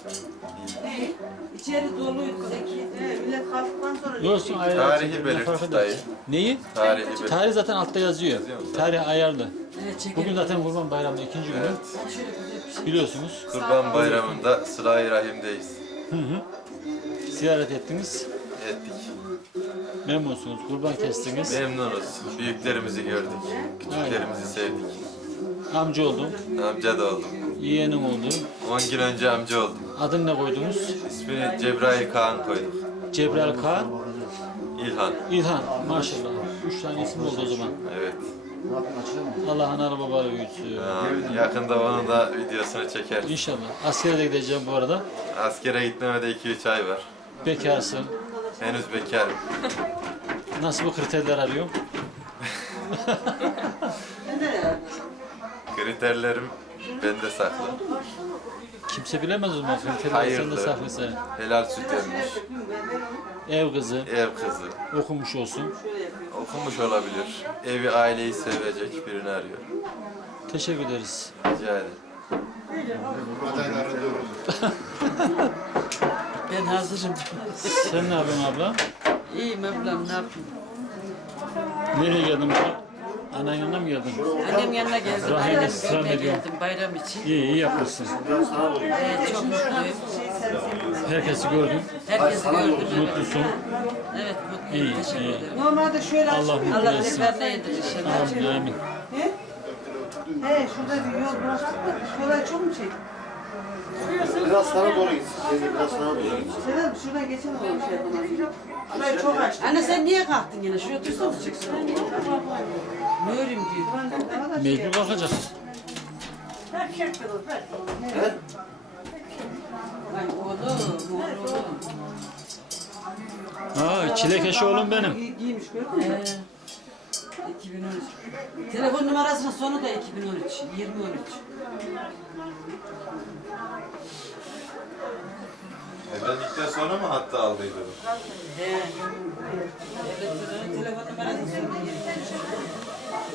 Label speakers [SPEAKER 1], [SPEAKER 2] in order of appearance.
[SPEAKER 1] İçeri doluydu Zeki. Millet kalktıktan sonra...
[SPEAKER 2] Olsun ayrı.
[SPEAKER 3] Tarihi belirtmiş dayı.
[SPEAKER 2] Neyi?
[SPEAKER 3] Tarihi belirtmiş.
[SPEAKER 2] Tarih zaten altta yazıyor.
[SPEAKER 3] Yazıyor mu?
[SPEAKER 2] Tarih ayarlı.
[SPEAKER 1] Evet, çekelim.
[SPEAKER 2] Bugün zaten Kurban Bayramı'nın ikinci günü.
[SPEAKER 3] Evet.
[SPEAKER 1] Şöyle güzel bir şey.
[SPEAKER 2] Biliyorsunuz.
[SPEAKER 3] Kurban Bayramı'nda Sıla-i Rahim'deyiz.
[SPEAKER 2] Ziyaret ettiniz.
[SPEAKER 3] Ettik.
[SPEAKER 2] Memnunsunuz. Kurban kestiniz.
[SPEAKER 3] Memnunuz. Büyüklerimizi gördük. Küçüklerimizi sevdik.
[SPEAKER 2] Amca oldun.
[SPEAKER 3] Amca da oldum.
[SPEAKER 2] Yeğenim oldu.
[SPEAKER 3] 10 gün önce amca oldum.
[SPEAKER 2] Adını ne koydunuz?
[SPEAKER 3] İsmini Cebrail Kaan koyduk.
[SPEAKER 2] Cebrail Kaan.
[SPEAKER 3] İlhan.
[SPEAKER 2] İlhan. Maşallah. 3 tane isim oldu o zaman.
[SPEAKER 3] Evet.
[SPEAKER 2] Allah analı babalı büyütsün.
[SPEAKER 3] Yakında onun da videosunu çeker.
[SPEAKER 2] İnşallah. Askere de gideceğim bu arada.
[SPEAKER 3] Askere gitmeme de 2-3 ay var.
[SPEAKER 2] Bekarsın.
[SPEAKER 3] Henüz bekarım.
[SPEAKER 2] Nasıl bu kriterler arıyor?
[SPEAKER 3] Kriterlerim bende saklı.
[SPEAKER 2] Kimse bilemez o zaman kriterleri sen de
[SPEAKER 3] Hayırlı,
[SPEAKER 2] saklıysa.
[SPEAKER 3] helal süt emmiş,
[SPEAKER 2] Ev kızı,
[SPEAKER 3] ev kızı,
[SPEAKER 2] okumuş olsun.
[SPEAKER 3] okumuş olabilir, evi aileyi sevecek birini arıyor.
[SPEAKER 2] Teşekkür ederiz.
[SPEAKER 3] Rica ederim.
[SPEAKER 1] Ben hazırım.
[SPEAKER 2] Sen ne yapıyorsun abla?
[SPEAKER 1] İyiyim ablam, ne yapayım?
[SPEAKER 2] Nereye geldin baba? Anan yanına mı geldin?
[SPEAKER 1] Annem yanına geldim.
[SPEAKER 2] Rahime
[SPEAKER 1] Bayram
[SPEAKER 2] selam
[SPEAKER 1] görmeye
[SPEAKER 2] ediyorum.
[SPEAKER 1] geldim bayram için.
[SPEAKER 2] İyi yapmışsın.
[SPEAKER 1] Çok mutluyum.
[SPEAKER 2] Herkesi gördün.
[SPEAKER 1] Herkesi gördüm. Evet,
[SPEAKER 2] Mutlusun.
[SPEAKER 1] evet mutluyum.
[SPEAKER 2] İyi,
[SPEAKER 1] Teşekkür
[SPEAKER 2] iyi.
[SPEAKER 1] ederim.
[SPEAKER 4] Normalde şöyle
[SPEAKER 2] Allah
[SPEAKER 4] açık.
[SPEAKER 2] mutlu
[SPEAKER 1] Allah
[SPEAKER 2] etsin.
[SPEAKER 1] tekrar ne yedir inşallah.
[SPEAKER 2] Amin, amin.
[SPEAKER 4] He? He şurada bir yol bıraktık da şurayı çok mu çekti?
[SPEAKER 5] Biraz sana doğru git. Biraz sana doğru git.
[SPEAKER 4] Selam şuradan geçen olur şey yapamaz. Şurayı çok açtık.
[SPEAKER 1] Anne sen niye kalktın yine? Şuraya otursana. Ne öreyim diyor.
[SPEAKER 2] Mecbur kalkacak.
[SPEAKER 1] Ay oğlum, oğlum.
[SPEAKER 2] Ha, çilek eşi oğlum benim.
[SPEAKER 4] Giymiş gördün mü?
[SPEAKER 1] 2013. Telefon numarasının sonu da 2013. 2013.
[SPEAKER 3] Evlendikten sonra mı hatta aldıydı?
[SPEAKER 1] He. Evet, telefon numarasının sonu 2013.